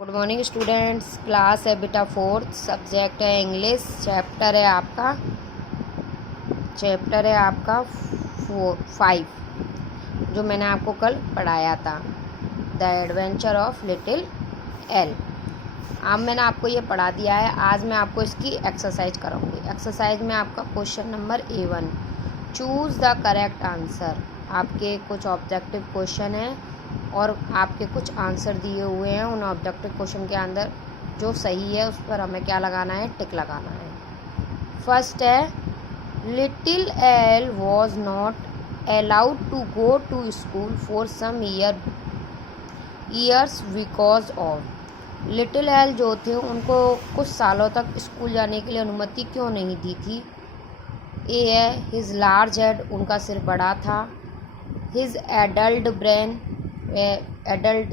Good morning students. Class है बेटा fourth, subject है इंग्लिश, चैप्टर है आपका 5 जो मैंने आपको कल पढ़ाया था, the adventure of little L. अब मैंने आपको ये पढ़ा दिया है। आज मैं आपको इसकी एक्सरसाइज कराऊंगी। एक्सरसाइज में आपका question number A1, choose the correct answer. आपके कुछ ऑब्जेक्टिव क्वेश्चन हैं और आपके कुछ आंसर दिए हुए हैं। उन ऑब्जेक्टिव क्वेश्चन के अंदर जो सही है उस पर हमें क्या लगाना है, टिक लगाना है। फर्स्ट है, little L was not allowed to go to school for some years because of. Little L जो थे उनको कुछ सालों तक स्कूल जाने के लिए अनुमति क्यों नहीं दी थी। ए है, हिज लार्ज हेड, उनका सिर बड़ा था। हिज एडल्ट ब्रेन, एडल्ट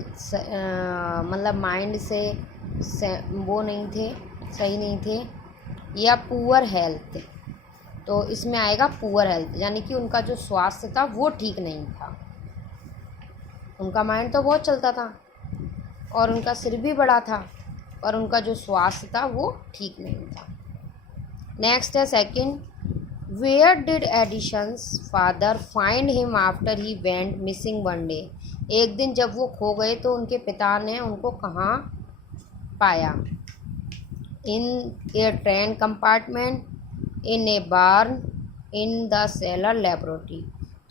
मतलब माइंड से वो नहीं थे, सही नहीं थे। या पुअर हेल्थ, तो इसमें आएगा पुअर हेल्थ, यानी कि उनका जो स्वास्थ्य था वो ठीक नहीं था। उनका माइंड तो बहुत चलता था और उनका सिर भी बड़ा था, और उनका जो स्वास्थ्य था वो ठीक नहीं था। नेक्स्ट है second, where did Edison's father find him after he went missing one day. एक दिन जब वो खो गए तो उनके पिता ने उनको कहाँ पाया। इन ए ट्रेन कंपार्टमेंट, इन ए बार्न, इन द सेलर लेबोरेटरी।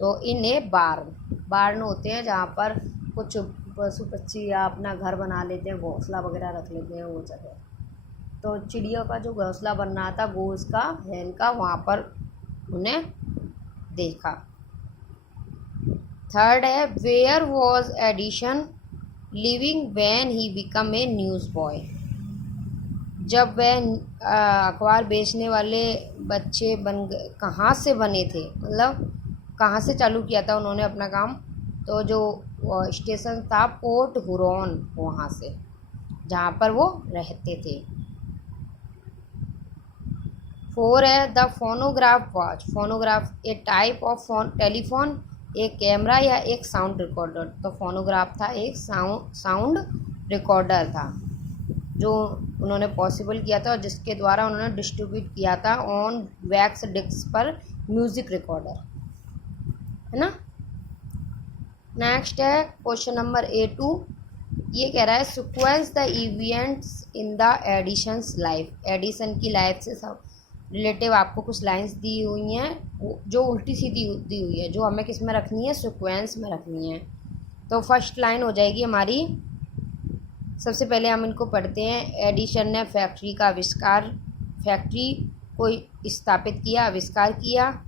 तो इन ए बार्न होते हैं जहाँ पर कुछ पशु पक्षी या अपना घर बना लेते हैं, घोंसला वगैरह रख लेते हैं, वो जगह। तो चिड़ियों का जो घोंसला बन रहा था वो उसका हैन का, वहाँ पर उन्हें देखा। थर्ड है, where was Edison living when he become a newsboy. जब वह अखबार बेचने वाले बच्चे कहाँ से बने थे, मतलब कहाँ से चालू किया था उन्होंने अपना काम। तो जो स्टेशन था पोर्ट हुरॉन, वहाँ से, जहाँ पर वो रहते थे। 4 है, the phonograph watch. Phonograph A type of telephone, एक कैमरा या एक साउंड रिकॉर्डर। तो फोनोग्राफ था एक साउंड रिकॉर्डर था जो उन्होंने पॉसिबल किया था और जिसके द्वारा उन्होंने डिस्ट्रीब्यूट किया था ऑन वैक्स डिस्क पर म्यूज़िक रिकॉर्डर, है ना। नेक्स्ट है क्वेश्चन नंबर A2। ये कह रहा है, sequence the events in the Edison's life. Edison की लाइफ से सब रिलेटिव आपको कुछ लाइंस दी हुई हैं जो उल्टी सीधी दी हुई है, जो हमें किस में रखनी है, सिक्वेंस में रखनी है। तो फर्स्ट लाइन हो जाएगी हमारी। सबसे पहले हम इनको पढ़ते हैं। एडिशन ने फैक्ट्री को स्थापित किया, आविष्कार किया।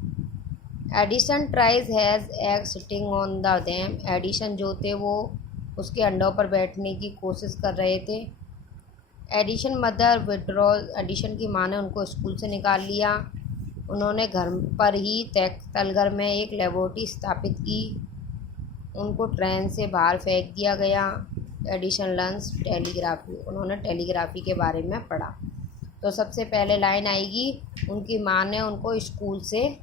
Edison tries has egg sitting on the them. Edison जो थे वो उसके अंडों पर बैठने की कोशिश कर रहे थे। एडिशन मदर विड्रॉ, एडिशन की माँ ने उनको स्कूल से निकाल लिया। उन्होंने घर पर ही तलघर में एक लेबोरेटरी स्थापित की। उनको ट्रेन से बाहर फेंक दिया गया। एडिशन लर्न्स टेलीग्राफी, उन्होंने टेलीग्राफी के बारे में पढ़ा। तो सबसे पहले लाइन आएगी, उनकी माँ ने उनको स्कूल से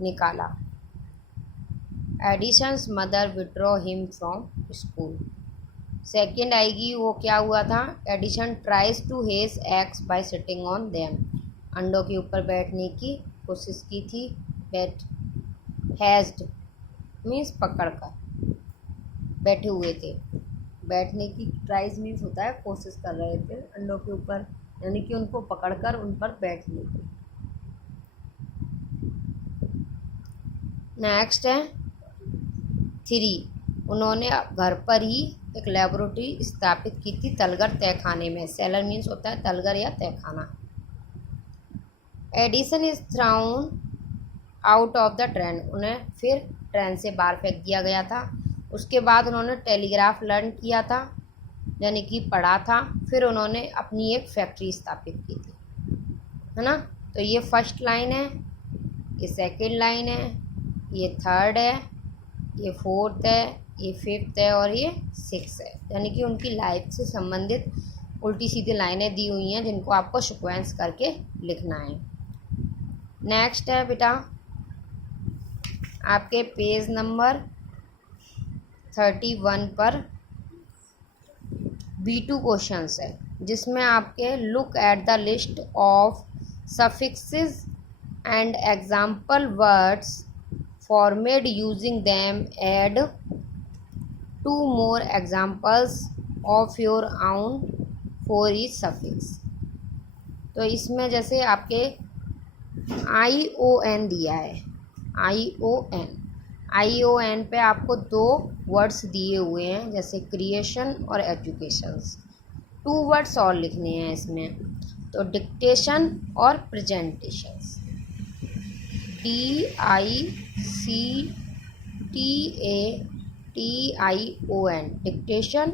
निकाला। Edison's mother withdraw him from school. Second आएगी, वो क्या हुआ था, Edison tries to hatch eggs by sitting on them. अंडों के ऊपर बैठने की कोशिश की थी। हैज्ड मीन्स पकड़ कर बैठे हुए थे। बैठने की ट्राइज मीन्स होता है कोशिश कर रहे थे अंडों के ऊपर, यानी कि उनको पकड़कर उन पर बैठने की। नेक्स्ट है 3, उन्होंने घर पर ही एक लेबोरेटरी स्थापित की थी तलघर तहखाने में। सेलर मीन्स होता है तलघर या तहखाना। Edison is thrown out of the train, उन्हें फिर ट्रेन से बाहर फेंक दिया गया था। उसके बाद उन्होंने टेलीग्राफ लर्न किया था, यानी कि पढ़ा था। फिर उन्होंने अपनी एक फैक्ट्री स्थापित की थी, है ना। तो ये फर्स्ट लाइन है, ये सेकंड लाइन है, ये थर्ड है, ये फोर्थ है, ये फिफ्थ है और ये 6 है। यानी कि उनकी लाइफ से संबंधित उल्टी सीधी लाइनें दी हुई हैं जिनको आपको सीक्वेंस करके लिखना है। नेक्स्ट है बेटा आपके पेज नंबर 31 पर B2 क्वेश्चंस है, जिसमें आपके look at the list of suffixes and example words formed using them, add 2 more examples of your own for each suffix। तो इसमें जैसे आपके ION दिया है, ION पे आपको 2 वर्ड्स दिए हुए हैं, जैसे क्रिएशन और एजुकेशंस। 2 वर्ड्स और लिखने हैं इसमें, तो डिक्टेशन और प्रेजेंटेशंस। DICTATION डिक्टेशन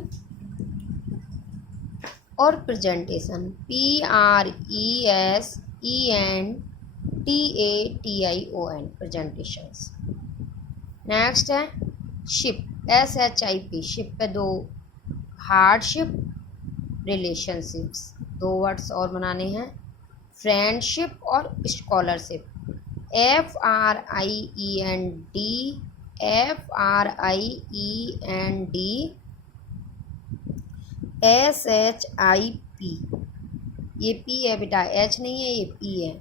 और प्रेजेंटेशन, PRESENTATION प्रेजेंटेशंस। नेक्स्ट है शिप, SHIP, शिप पे 2, हार्डशिप, रिलेशनशिप्स, 2 वर्ड्स और बनाने हैं, फ्रेंडशिप और स्कॉलरशिप, FRIEND, SHIP, ये P है बेटा, H नहीं है, ये P है।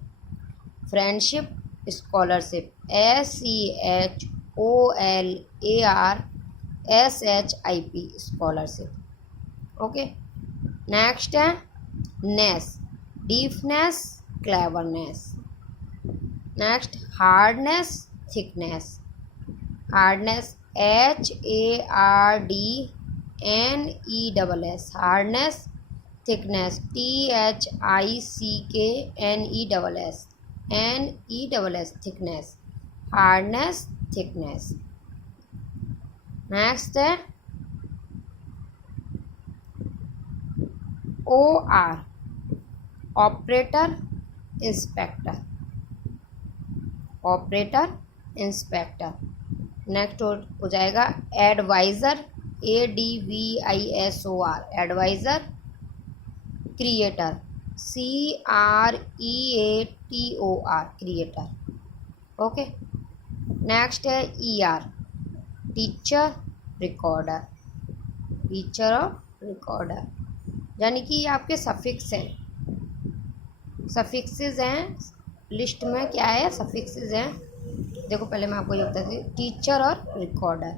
Friendship, scholarship, SCHOLARSHIP scholarship. Okay. Next है ness, deepness, cleverness. Next hardness, thickness, hardness HARDNESS hardness, thickness THICKNESS thickness, hardness, thickness. Next है OR, operator, inspector, operator, inspector. Next हो जाएगा advisor, ADVISOR advisor, creator, CREATOR creator. Okay. Next है ER, teacher, recorder, teacher और recorder, यानी कि ये आपके suffix हैं, सफिक्सेस हैं। लिस्ट में क्या है, सफिक्सेस हैं। देखो पहले मैं आपको ये बताती हूँ, टीचर और रिकॉर्डर,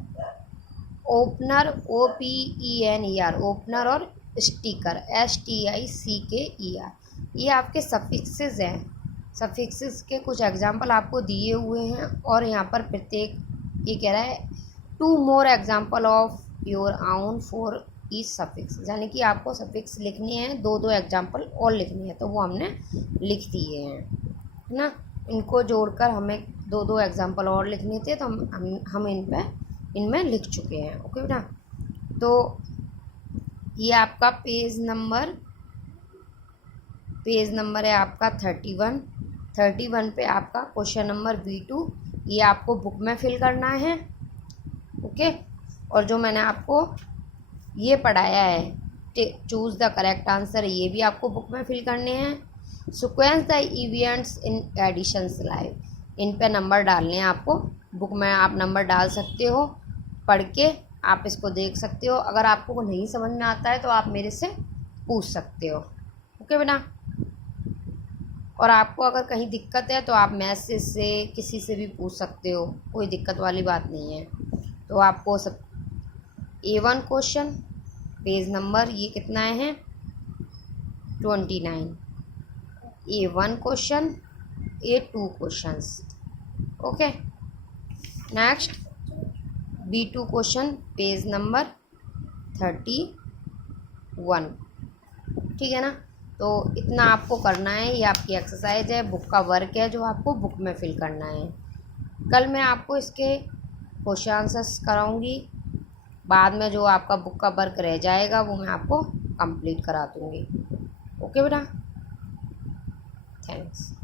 ओपनर, OPENER ओपनर, और स्टिकर, STICKER, ये आपके सफिक्सेस हैं। सफिक्सेस के कुछ एग्जाम्पल आपको दिए हुए हैं, और यहाँ पर प्रत्येक ये कह रहा है 2 more एग्जाम्पल ऑफ योर आउन फॉर ईच सफिक्स, यानी कि आपको सफिक्स लिखने हैं, 2 एग्जाम्पल और लिखने हैं, तो वो हमने लिख दिए हैं, है ना। इनको जोड़कर हमें 2 एग्जाम्पल और लिखने थे, तो हम इनमें लिख चुके हैं। ओके बेटा। तो ये आपका पेज नंबर है आपका 31 पे आपका क्वेश्चन नंबर B2, ये आपको बुक में फिल करना है। ओके। और जो मैंने आपको ये पढ़ाया है, चूज़ द करेक्ट आंसर, ये भी आपको बुक में फिल करने हैं। Sequence the events in Edison's life, इन पे नंबर डालने हैं आपको। बुक में आप नंबर डाल सकते हो, पढ़ के आप इसको देख सकते हो। अगर आपको नहीं समझ में आता है तो आप मेरे से पूछ सकते हो। ओके बेटा। और आपको अगर कहीं दिक्कत है तो आप मैसेज से किसी से भी पूछ सकते हो, कोई दिक्कत वाली बात नहीं है। तो आपको सब A1 क्वेश्चन, पेज नंबर ये कितना है 29, A1 question, A2 questions. Okay. Next B2 question, page number 31, ठीक है ना। तो इतना आपको करना है, ये आपकी एक्सरसाइज है, बुक का वर्क है जो आपको बुक में फिल करना है। कल मैं आपको इसके क्वेश्चन आंसर्स कराऊंगी, बाद में जो आपका बुक का वर्क रह जाएगा वो मैं आपको कंप्लीट करा दूँगी। ओके बेटा, थैंक्स।